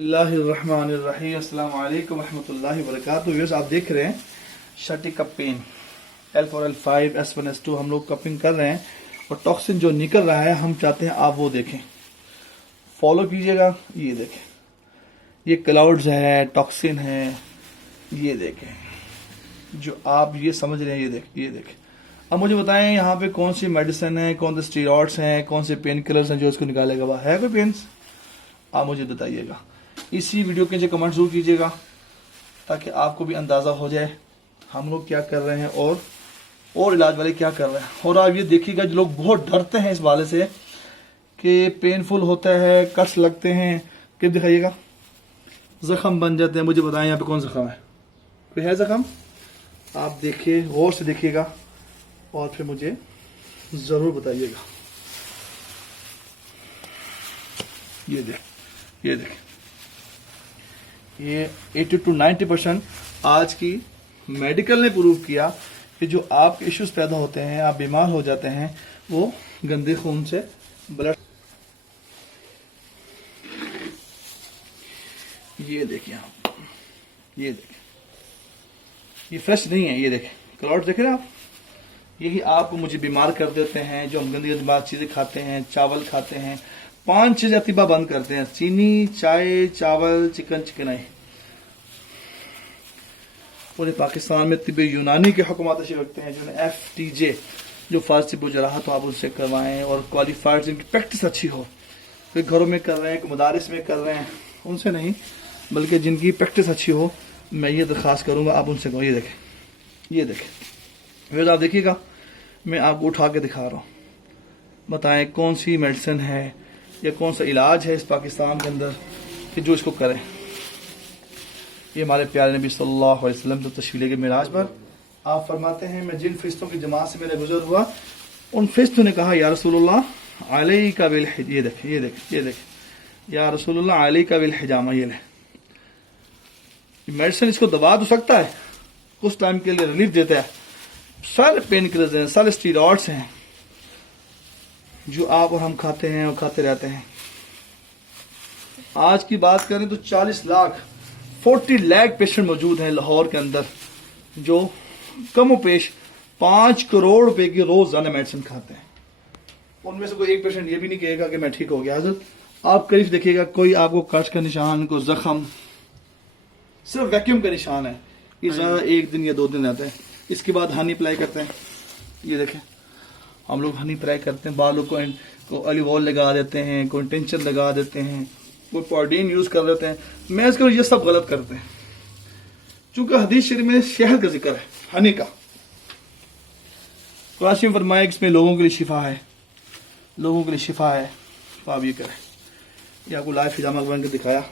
बिस्मिल्लाहिर्रहमानिर्रहीम। अस्सलाम वालेकुम रहमतुल्लाहि व बरकातुहू। व्यूअर्स, आप देख रहे हैं शटी cup pen L4 L5 S1 S2 हम लोग कपिंग कर रहे हैं और टॉक्सिन जो निकल रहा है हम चाहते हैं आप वो देखें, फॉलो कीजिएगा। ये देखें, ये क्लाउड्स है, टॉक्सिन है, ये देखें जो आप ये समझ रहे हैं। ये देखें। अब मुझे बताएं यहाँ पे कौन सी मेडिसिन है, कौन से स्टीरॉइड्स हैं, कौन से पेन किलर्स हैं जो इसको निकालेगा। वह है कोई पेन्स? आप मुझे बताइएगा। इसी वीडियो के नीचे कमेंट जरूर कीजिएगा ताकि आपको भी अंदाज़ा हो जाए हम लोग क्या कर रहे हैं और इलाज वाले क्या कर रहे हैं। और आप ये देखिएगा, जो लोग बहुत डरते हैं इस वाले से कि पेनफुल होता है, कट्स लगते हैं, कि दिखाइएगा जख्म बन जाते हैं। मुझे बताएं यहाँ पे कौन जख्म है? कोई है जख्म? आप देखिए, गौर से देखिएगा और फिर मुझे ज़रूर बताइएगा। ये देख, ये 80 to 90% आज की मेडिकल ने प्रूव किया कि जो आपके इश्यूज पैदा होते हैं, आप बीमार हो जाते हैं, वो गंदे खून से ब्लड। ये देखिए आप, ये फ्रेश नहीं है। ये देखें, क्लाउड देख रहे हैं आप। यही आपको मुझे बीमार कर देते हैं। जो हम गंदी गंदी चीजें खाते हैं, चावल खाते हैं, 5 चीजें अतीबा बंद करते हैं: चीनी, चाय, चावल, चिकनाई। पूरे पाकिस्तान में तिब्बे यूनानी के हुकूमत रखते हैं जिन्हें FTJ जो फारसी बुजराहत तो आप उनसे करवाएं और क्वालिफाइड जिनकी प्रैक्टिस अच्छी हो। कोई घरों में कर रहे हैं, कोई मदारिस में कर रहे हैं, उनसे नहीं, बल्कि जिनकी प्रैक्टिस अच्छी हो, मैं ये दरख्वास्त करूंगा आप उनसे कहो। ये देखें फिर आप देखिएगा, मैं आपको उठा के दिखा रहा हूँ। बताएं कौन सी मेडिसिन है या कौन सा इलाज है इस पाकिस्तान के अंदर कि जो इसको करें। ये हमारे प्यारे नबी सल्लल्लाहु अलैहि वसल्लम तो तशरीफ़ लेके मिराज पर आप फरमाते हैं, मैं जिन फरिश्तों की जमात से मेरा गुजर हुआ, उन फरिश्तों ने कहा, या रसूलुल्लाह अलैका बिल हिजामा। ये देख, या रसूलुल्लाह अलैका बिल हिजामा। ये ले मेडिसिन, इसको दबा तो सकता है, कुछ टाइम के लिए रिलीफ देता है। सारे पेन किलर्स हैं, सारे स्टीरॉइड्स हैं जो आप और हम खाते हैं और खाते रहते हैं। आज की बात करें तो 40 लाख पेशेंट मौजूद हैं लाहौर के अंदर जो कम पेश 5 करोड़ रुपए की रोजाना मेडिसिन खाते हैं। उनमें से कोई एक पेशेंट ये भी नहीं कहेगा कि मैं ठीक हो गया। हजरत, आप करीब देखिएगा, कोई आपको कष्ट का निशान, कोई जख्म, सिर्फ वैक्यूम का निशान है। ये ज्यादा 1 दिन या 2 दिन रहता है। इसके बाद हनी अप्लाई करते हैं। ये देखें, हम लोग हनी अप्लाई करते हैं, बालों को ऑलिव ऑयल लगा देते हैं, कोई टेंशन लगा देते हैं, कोई प्रोटीन यूज कर देते हैं। मैं इसको ये सब गलत करते हैं, चूंकि हदीस शरीफ में शहद का जिक्र है, हनी का। कुरान में फरमाया इसमें लोगों के लिए शिफा है, तो आप ये करें। ये आपको लाइव हिजामा बन के दिखाया।